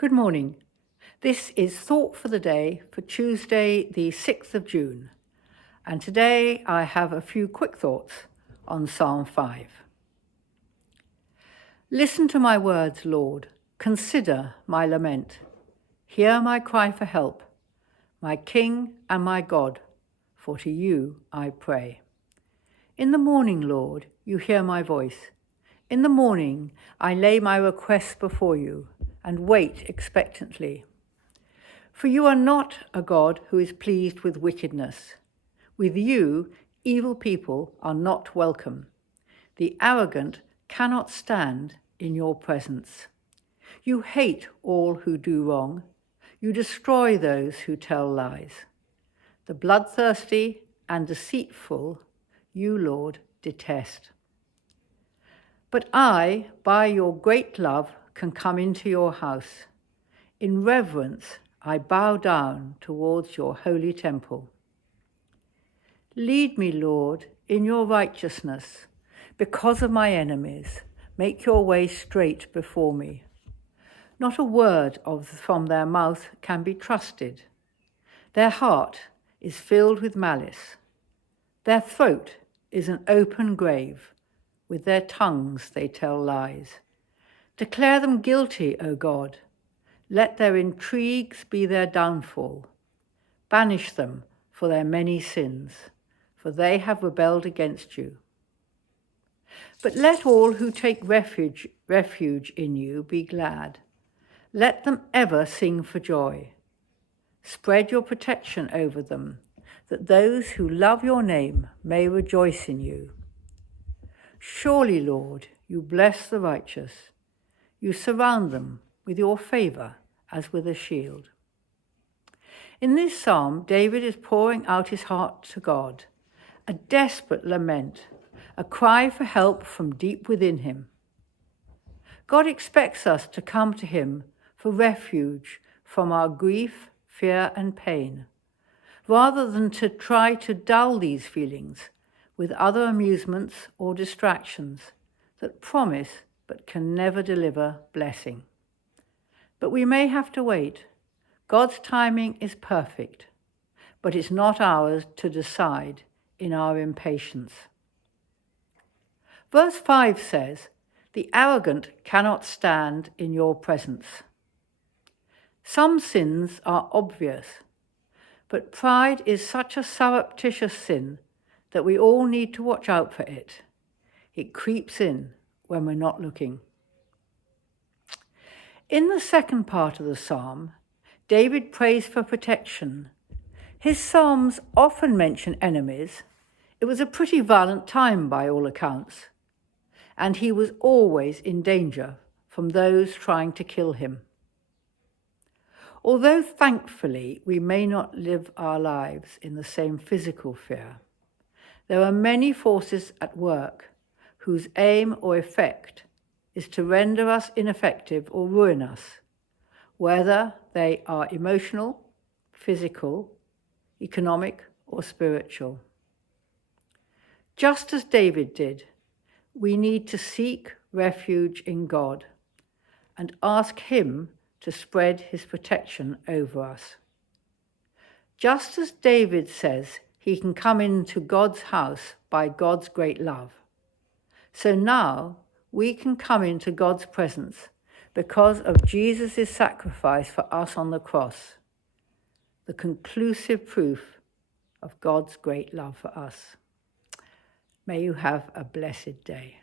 Good morning. This is Thought for the Day for Tuesday, the 6th of June. And today I have a few quick thoughts on Psalm 5. Listen to my words, Lord. Consider my lament. Hear my cry for help, my King and my God, for to you I pray. In the morning, Lord, you hear my voice. In the morning I lay my requests before you and wait expectantly. For you are not a God who is pleased with wickedness. With you, evil people are not welcome. The arrogant cannot stand in your presence. You hate all who do wrong. You destroy those who tell lies. The bloodthirsty and deceitful, you, Lord, detest. But I, by your great love, can come into your house. In reverence, I bow down towards your holy temple. Lead me, Lord, in your righteousness. Because of my enemies, make your way straight before me. Not a word from their mouth can be trusted. Their heart is filled with malice. Their throat is an open grave. With their tongues they tell lies. Declare them guilty, O God. Let their intrigues be their downfall. Banish them for their many sins, for they have rebelled against you. But let all who take refuge in you be glad. Let them ever sing for joy. Spread your protection over them, that those who love your name may rejoice in you. Surely, Lord, you bless the righteous. You surround them with your favor as with a shield. In this psalm, David is pouring out his heart to God, a desperate lament, a cry for help from deep within him. God expects us to come to him for refuge from our grief, fear, and pain, rather than to try to dull these feelings with other amusements or distractions that promise but can never deliver blessing. But we may have to wait. God's timing is perfect, but it's not ours to decide in our impatience. Verse 5 says, "The arrogant cannot stand in your presence." Some sins are obvious, but pride is such a surreptitious sin that we all need to watch out for it. It creeps in when we're not looking. In the second part of the psalm, David prays for protection. His psalms often mention enemies. It was a pretty violent time by all accounts, and he was always in danger from those trying to kill him. Although thankfully we may not live our lives in the same physical fear, there are many forces at work whose aim or effect is to render us ineffective or ruin us, whether they are emotional, physical, economic, or spiritual. Just as David did, we need to seek refuge in God and ask him to spread his protection over us. Just as David says he can come into God's house by God's great love, so now we can come into God's presence because of Jesus' sacrifice for us on the cross, the conclusive proof of God's great love for us. May you have a blessed day.